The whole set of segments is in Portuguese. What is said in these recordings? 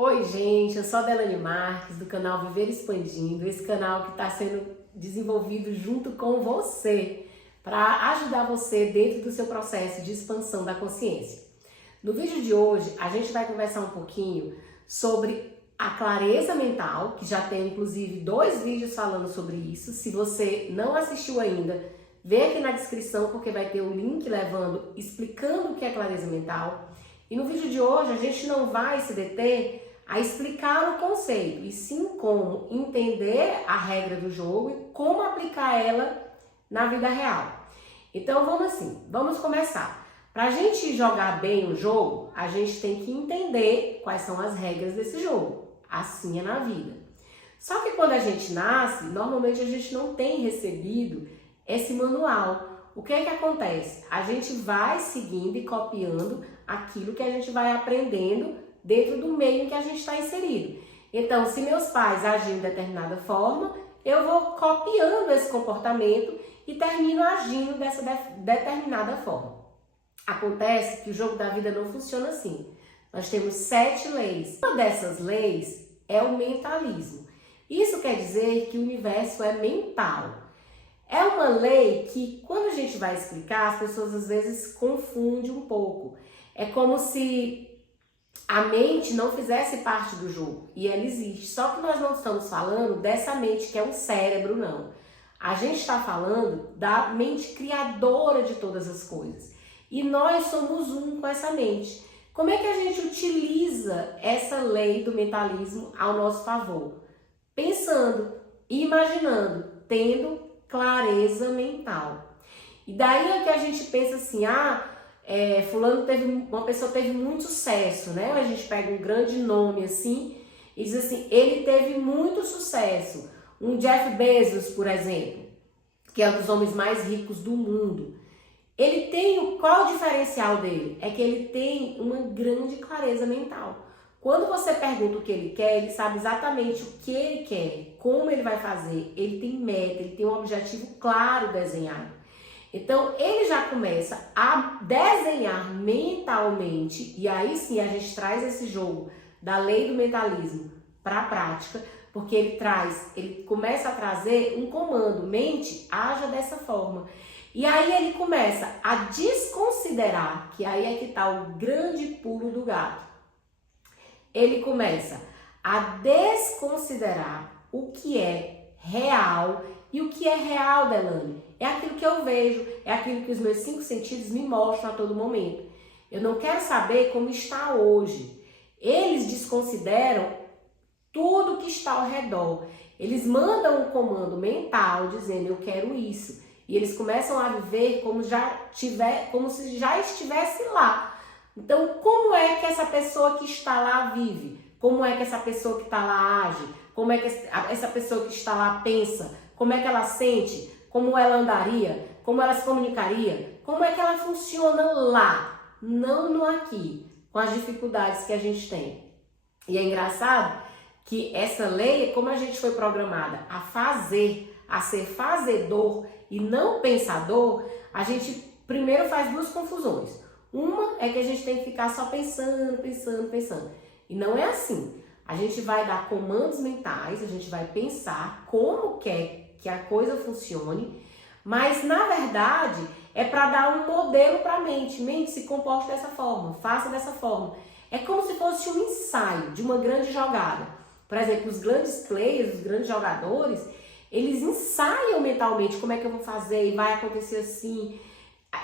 Oi, gente, eu sou a Delane Marques, do canal Viver Expandindo, esse canal que está sendo desenvolvido junto com você, para ajudar você dentro do seu processo de expansão da consciência. No vídeo de hoje, a gente vai conversar um pouquinho sobre a clareza mental, que já tem inclusive 2 vídeos falando sobre isso. Se você não assistiu ainda, vê aqui na descrição, porque vai ter o link explicando o que é clareza mental. E no vídeo de hoje, a gente não vai se deter a explicar o conceito, e sim como entender a regra do jogo e como aplicar ela na vida real. Então vamos começar. Para a gente jogar bem o jogo, a gente tem que entender quais são as regras desse jogo. Assim é na vida. Só que quando a gente nasce, normalmente a gente não tem recebido esse manual. O que é que acontece? A gente vai seguindo e copiando aquilo que a gente vai aprendendo dentro do meio em que a gente está inserido. Então, se meus pais agem de determinada forma, eu vou copiando esse comportamento e termino agindo dessa determinada forma. Acontece que o jogo da vida não funciona assim. Nós temos 7 leis. Uma dessas leis é o mentalismo. Isso quer dizer que o universo é mental. É uma lei que, quando a gente vai explicar, as pessoas às vezes confundem um pouco. É como se a mente não fizesse parte do jogo, e ela existe. Só que nós não estamos falando dessa mente que é um cérebro, não. A gente está falando da mente criadora de todas as coisas. E nós somos um com essa mente. Como é que a gente utiliza essa lei do mentalismo ao nosso favor? Pensando, imaginando, tendo clareza mental. E daí é que a gente pensa assim, uma pessoa teve muito sucesso, né? A gente pega um grande nome assim e diz assim, ele teve muito sucesso. Um Jeff Bezos, por exemplo, que é um dos homens mais ricos do mundo. Ele tem, qual o diferencial dele? É que ele tem uma grande clareza mental. Quando você pergunta o que ele quer, ele sabe exatamente o que ele quer, como ele vai fazer, ele tem meta, ele tem um objetivo claro desenhado. Então, ele já começa a desenhar mentalmente, e aí sim a gente traz esse jogo da lei do mentalismo para a prática, porque ele começa a trazer um comando, mente, haja dessa forma. E aí ele começa a desconsiderar, que aí é que está o grande pulo do gato. Ele começa a desconsiderar o que é real. E o que é real, Delane? É aquilo que eu vejo, é aquilo que os meus 5 sentidos me mostram a todo momento. Eu não quero saber como está hoje. Eles desconsideram tudo que está ao redor. Eles mandam um comando mental dizendo, eu quero isso. E eles começam a viver como se já estivesse lá. Então, como é que essa pessoa que está lá vive? Como é que essa pessoa que está lá age? Como é que essa pessoa que está lá pensa? Como é que ela sente? Como ela andaria? Como ela se comunicaria? Como é que ela funciona lá? Não no aqui, com as dificuldades que a gente tem. E é engraçado que essa lei, como a gente foi programada a fazer, a ser fazedor e não pensador, a gente primeiro faz 2 confusões. Uma é que a gente tem que ficar só pensando. E não é assim. A gente vai dar comandos mentais, a gente vai pensar como quer que a coisa funcione, mas na verdade é para dar um modelo para a mente. Mente, se comporte dessa forma, faça dessa forma. É como se fosse um ensaio de uma grande jogada. Por exemplo, os grandes players, os grandes jogadores, eles ensaiam mentalmente como é que eu vou fazer e vai acontecer assim.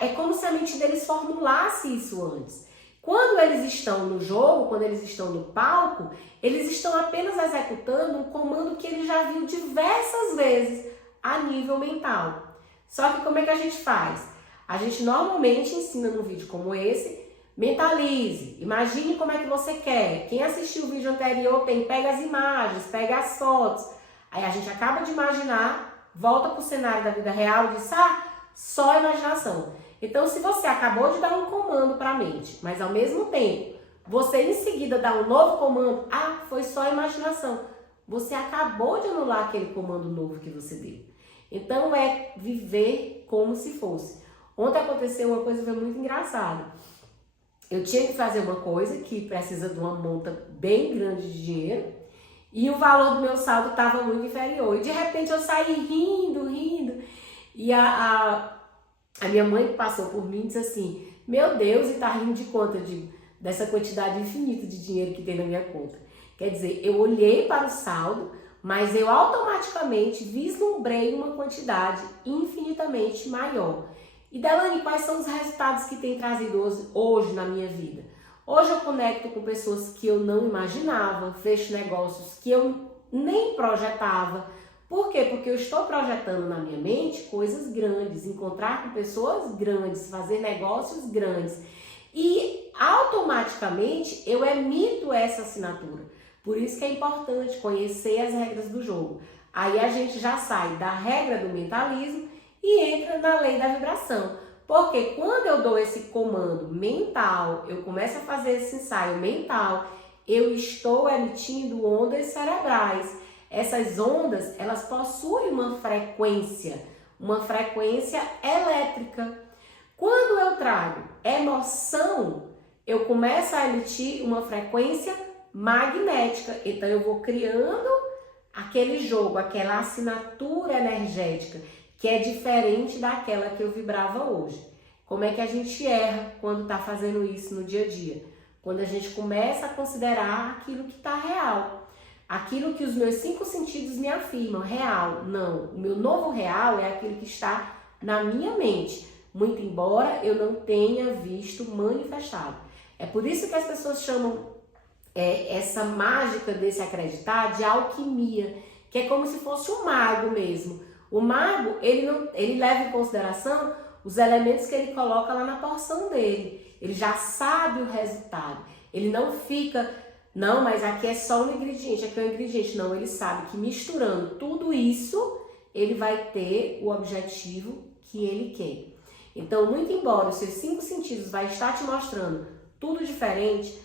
É como se a mente deles formulasse isso antes. Quando eles estão no jogo, quando eles estão no palco, eles estão apenas executando um comando que ele já viu diversas vezes a nível mental. Só que como é que a gente faz? A gente normalmente ensina num vídeo como esse, mentalize, imagine como é que você quer. Quem assistiu o vídeo anterior pega as imagens, pega as fotos. Aí a gente acaba de imaginar, volta para o cenário da vida real e diz, só imaginação. Então, se você acabou de dar um comando para a mente, mas ao mesmo tempo, você em seguida dá um novo comando, foi só imaginação. Você acabou de anular aquele comando novo que você deu. Então, é viver como se fosse. Ontem aconteceu uma coisa muito engraçada. eu tinha que fazer uma coisa que precisa de uma monta bem grande de dinheiro e o valor do meu saldo estava muito inferior. E de repente eu saí rindo, e a minha mãe que passou por mim disse assim, meu Deus, e tá rindo de conta dessa quantidade infinita de dinheiro que tem na minha conta. Quer dizer, eu olhei para o saldo, mas eu automaticamente vislumbrei uma quantidade infinitamente maior. E Deilane, quais são os resultados que tem trazido hoje na minha vida? Hoje eu conecto com pessoas que eu não imaginava, fecho negócios que eu nem projetava. Por quê? Porque eu estou projetando na minha mente coisas grandes, encontrar com pessoas grandes, fazer negócios grandes. E automaticamente eu emito essa assinatura. Por isso que é importante conhecer as regras do jogo. Aí a gente já sai da regra do mentalismo e entra na lei da vibração. Porque quando eu dou esse comando mental, eu começo a fazer esse ensaio mental, eu estou emitindo ondas cerebrais. Essas ondas, elas possuem uma frequência elétrica. Quando eu trago emoção, eu começo a emitir uma frequência magnética. Então eu vou criando aquele jogo, aquela assinatura energética que é diferente daquela que eu vibrava hoje. Como é que a gente erra quando está fazendo isso no dia a dia? Quando a gente começa a considerar aquilo que está real. Aquilo que os meus 5 sentidos me afirmam, real. Não, o meu novo real é aquilo que está na minha mente. Muito embora eu não tenha visto manifestado. É por isso que as pessoas chamam essa mágica desse acreditar de alquimia, que é como se fosse um mago mesmo. O mago, ele leva em consideração os elementos que ele coloca lá na porção dele. Ele já sabe o resultado. Ele não fica, não, mas aqui é só um ingrediente, aqui é um ingrediente. Não, ele sabe que misturando tudo isso, ele vai ter o objetivo que ele quer. Então, muito embora os seus 5 sentidos vai estar te mostrando tudo diferente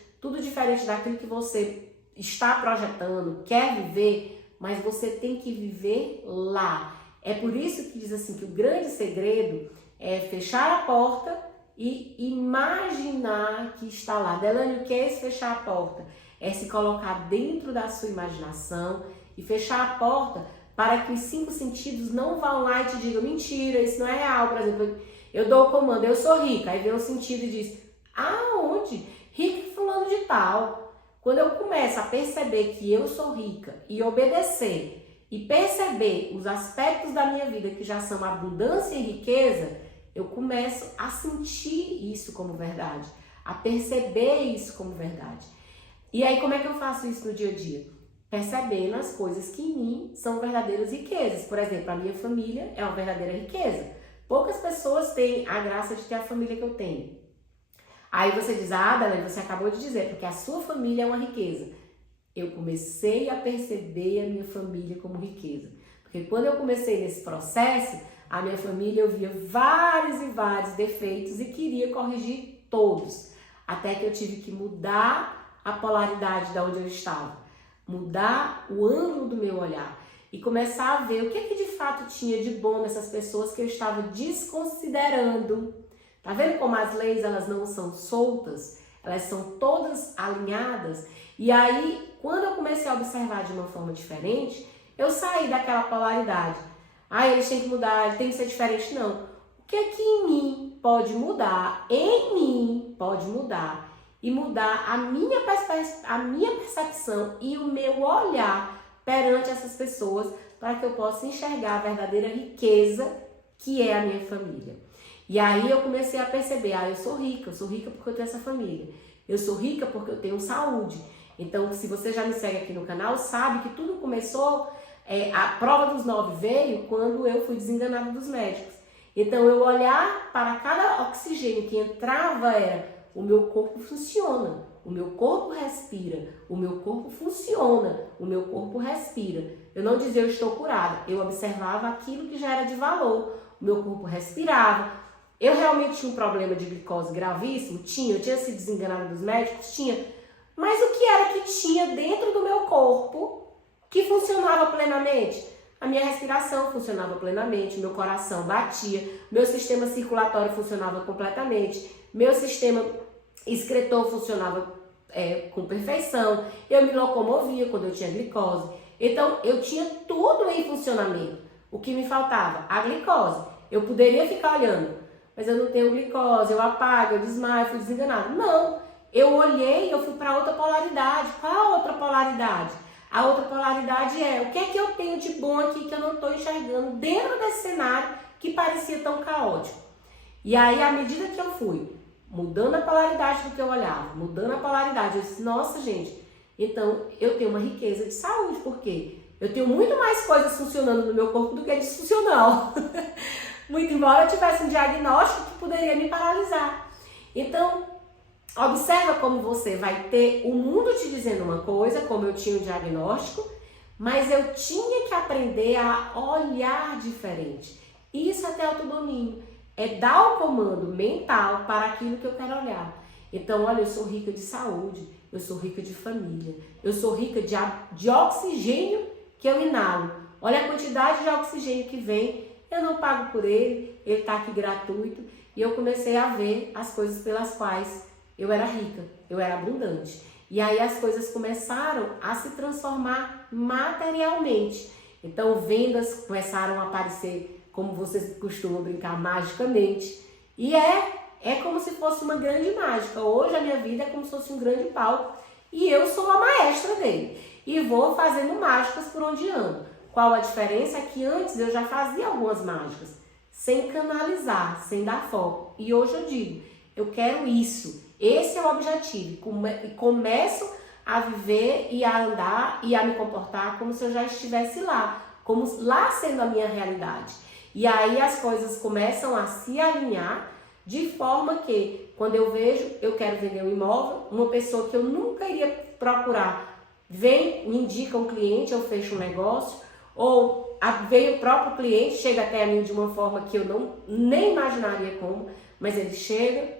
daquilo que você está projetando, quer viver, mas você tem que viver lá. É por isso que diz assim que o grande segredo é fechar a porta e imaginar que está lá. Deilane, o que é esse fechar a porta? É se colocar dentro da sua imaginação e fechar a porta para que os 5 sentidos não vão lá e te digam mentira, isso não é real. Por exemplo, eu dou o comando, eu sou rica, aí vem um sentido e diz, aonde? Rica fulano de tal. Quando eu começo a perceber que eu sou rica e obedecer e perceber os aspectos da minha vida que já são abundância e riqueza, eu começo a sentir isso como verdade, a perceber isso como verdade. E aí como é que eu faço isso no dia a dia? Percebendo as coisas que em mim são verdadeiras riquezas. Por exemplo, a minha família é uma verdadeira riqueza. Poucas pessoas têm a graça de ter a família que eu tenho. Aí você diz, Deilane, você acabou de dizer, porque a sua família é uma riqueza. Eu comecei a perceber a minha família como riqueza. Porque quando eu comecei nesse processo, a minha família, eu via vários e vários defeitos e queria corrigir todos. Até que eu tive que mudar a polaridade de onde eu estava. Mudar o ângulo do meu olhar. E começar a ver o que de fato tinha de bom nessas pessoas que eu estava desconsiderando. Tá vendo como as leis, elas não são soltas? Elas são todas alinhadas. E aí, quando eu comecei a observar de uma forma diferente, eu saí daquela polaridade. Eles têm que mudar, tem que ser diferente. Não. O que é que em mim pode mudar? Em mim pode mudar. E mudar a minha percepção e o meu olhar perante essas pessoas para que eu possa enxergar a verdadeira riqueza que é a minha família. E aí eu comecei a perceber, eu sou rica porque eu tenho essa família. Eu sou rica porque eu tenho saúde. Então, se você já me segue aqui no canal, sabe que tudo começou, a prova dos 9 veio quando eu fui desenganada dos médicos. Então, eu olhar para cada oxigênio que entrava era, o meu corpo funciona, o meu corpo respira, o meu corpo funciona, o meu corpo respira. Eu não dizia eu estou curada, eu observava aquilo que já era de valor. O meu corpo respirava. Eu realmente tinha um problema de glicose gravíssimo? Tinha. Eu tinha sido desenganada dos médicos? Tinha. Mas o que era que tinha dentro do meu corpo que funcionava plenamente? A minha respiração funcionava plenamente, meu coração batia, meu sistema circulatório funcionava completamente, meu sistema excretor funcionava com perfeição, eu me locomovia quando eu tinha glicose. Então, eu tinha tudo em funcionamento. O que me faltava? A glicose. Eu poderia ficar olhando, mas eu não tenho glicose, eu apago, eu desmaio, fui desenganado. Não, eu olhei e eu fui para outra polaridade. Qual a outra polaridade? A outra polaridade é o que é que eu tenho de bom aqui que eu não estou enxergando dentro desse cenário que parecia tão caótico. E aí, à medida que eu fui mudando a polaridade do que eu olhava, mudando a polaridade, eu disse, nossa gente, então eu tenho uma riqueza de saúde, porque eu tenho muito mais coisas funcionando no meu corpo do que disfuncional. Muito embora eu tivesse um diagnóstico que poderia me paralisar. Então, observa como você vai ter o mundo te dizendo uma coisa, como eu tinha o diagnóstico, mas eu tinha que aprender a olhar diferente. Isso até autodomínio. É dar o comando mental para aquilo que eu quero olhar. Então, olha, eu sou rica de saúde, eu sou rica de família, eu sou rica de oxigênio que eu inalo. Olha a quantidade de oxigênio que vem, eu não pago por ele está aqui gratuito. E eu comecei a ver as coisas pelas quais eu era rica, eu era abundante. E aí as coisas começaram a se transformar materialmente. Então, vendas começaram a aparecer, como vocês costumam brincar, magicamente. E é como se fosse uma grande mágica. Hoje a minha vida é como se fosse um grande palco e eu sou a maestra dele. E vou fazendo mágicas por onde ando. Qual a diferença? É que antes eu já fazia algumas mágicas, sem canalizar, sem dar foco. E hoje eu digo, eu quero isso. Esse é o objetivo. E começo a viver e a andar e a me comportar como se eu já estivesse lá. Como lá sendo a minha realidade. E aí as coisas começam a se alinhar de forma que, quando eu vejo, eu quero vender um imóvel, uma pessoa que eu nunca iria procurar, vem, me indica um cliente, eu fecho um negócio, ou veio o próprio cliente, chega até a mim de uma forma que eu nem imaginaria como, mas ele chega.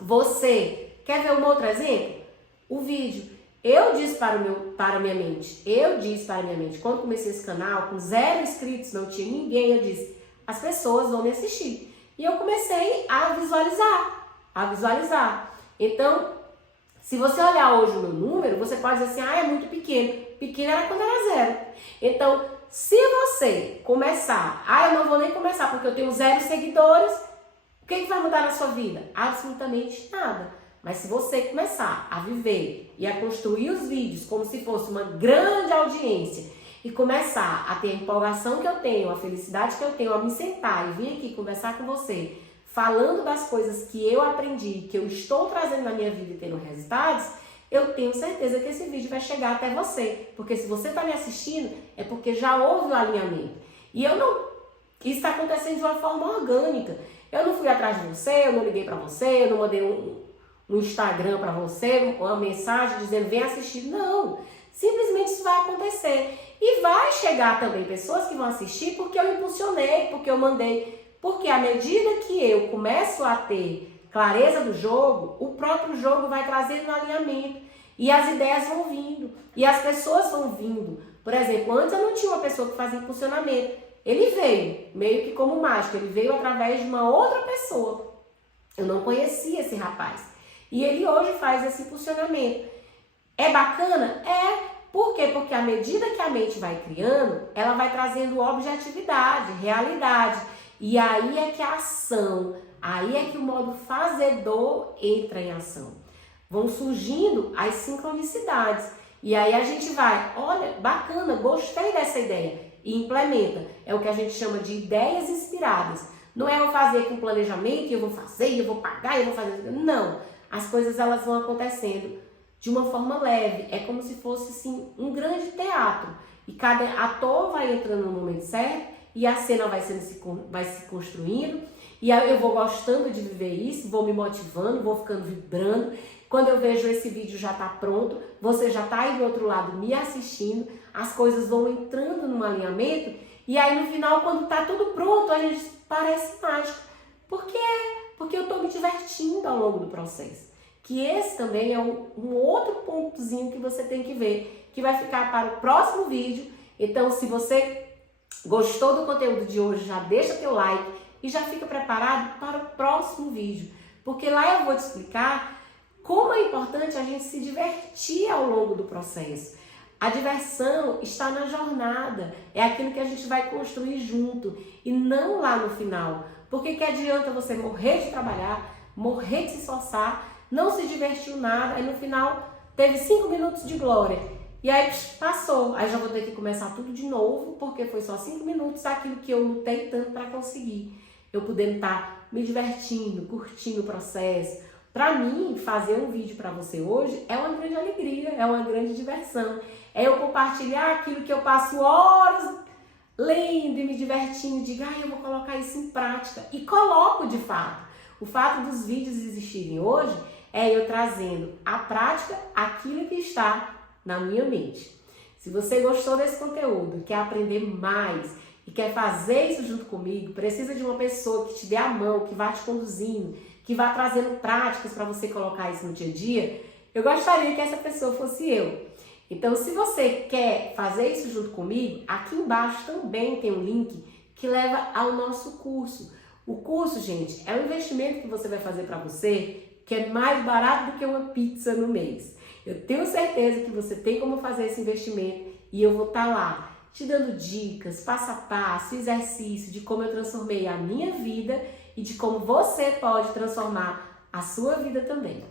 Você quer ver um outro exemplo? O vídeo. Eu disse para a minha mente, quando comecei esse canal, com 0 inscritos, não tinha ninguém, eu disse, as pessoas vão me assistir. E eu comecei a visualizar. Então, se você olhar hoje o meu número, você pode dizer assim, é muito pequeno. Pequeno era quando era 0. Então, se você começar, eu não vou nem começar porque eu tenho 0 seguidores, o que vai mudar na sua vida? Absolutamente nada. Mas se você começar a viver e a construir os vídeos como se fosse uma grande audiência e começar a ter a empolgação que eu tenho, a felicidade que eu tenho, a me sentar e vir aqui conversar com você, falando das coisas que eu aprendi, que eu estou trazendo na minha vida e tendo resultados, eu tenho certeza que esse vídeo vai chegar até você. Porque se você está me assistindo, é porque já houve o alinhamento. E isso está acontecendo de uma forma orgânica. Eu não fui atrás de você, eu não liguei para você, eu não mandei um Instagram para você, uma mensagem dizendo vem assistir. Não, simplesmente isso vai acontecer. E vai chegar também pessoas que vão assistir porque eu impulsionei, porque eu mandei. Porque à medida que eu começo a ter clareza do jogo, o próprio jogo vai trazendo um alinhamento. E as ideias vão vindo. E as pessoas vão vindo. Por exemplo, antes eu não tinha uma pessoa que fazia impulsionamento. Ele veio, meio que como mágica. Ele veio através de uma outra pessoa. Eu não conhecia esse rapaz. E ele hoje faz esse impulsionamento. É bacana? É. Por quê? Porque à medida que a mente vai criando, ela vai trazendo objetividade, realidade. E aí é que a ação, aí é que o modo fazedor entra em ação. Vão surgindo as sincronicidades. E aí a gente vai, olha, bacana, gostei dessa ideia. E implementa. É o que a gente chama de ideias inspiradas. Não é eu fazer com planejamento, eu vou fazer, eu vou pagar, eu vou fazer. Não. As coisas elas vão acontecendo de uma forma leve. É como se fosse assim, um grande teatro. E cada ator vai entrando no momento certo e a cena vai se construindo. E aí eu vou gostando de viver isso, vou me motivando, vou ficando vibrando. Quando eu vejo esse vídeo já está pronto, você já está aí do outro lado me assistindo, as coisas vão entrando num alinhamento. E aí no final, quando está tudo pronto, a gente parece mágico. Por quê? Porque eu estou me divertindo ao longo do processo. Que esse também é um outro pontozinho que você tem que ver, que vai ficar para o próximo vídeo. Então, se você gostou do conteúdo de hoje, já deixa teu like e já fica preparado para o próximo vídeo. Porque lá eu vou te explicar como é importante a gente se divertir ao longo do processo. A diversão está na jornada, é aquilo que a gente vai construir junto e não lá no final. Porque que adianta você morrer de trabalhar, morrer de se esforçar, não se divertiu nada, aí no final teve 5 minutos de glória. E aí passou, aí já vou ter que começar tudo de novo, porque foi só 5 minutos daquilo que eu lutei tanto para conseguir. Eu podendo estar me divertindo, curtindo o processo. Para mim, fazer um vídeo para você hoje é uma grande alegria, é uma grande diversão. É eu compartilhar aquilo que eu passo horas lendo e me divertindo, digo, eu vou colocar isso em prática. E coloco de fato. O fato dos vídeos existirem hoje é eu trazendo à prática aquilo que está na minha mente. Se você gostou desse conteúdo, quer aprender mais e quer fazer isso junto comigo, precisa de uma pessoa que te dê a mão, que vá te conduzindo, que vá trazendo práticas para você colocar isso no dia a dia, eu gostaria que essa pessoa fosse eu. Então, se você quer fazer isso junto comigo, aqui embaixo também tem um link que leva ao nosso curso. O curso, gente, é um investimento que você vai fazer para você que é mais barato do que uma pizza no mês. Eu tenho certeza que você tem como fazer esse investimento e eu vou estar lá te dando dicas, passo a passo, exercício de como eu transformei a minha vida e de como você pode transformar a sua vida também.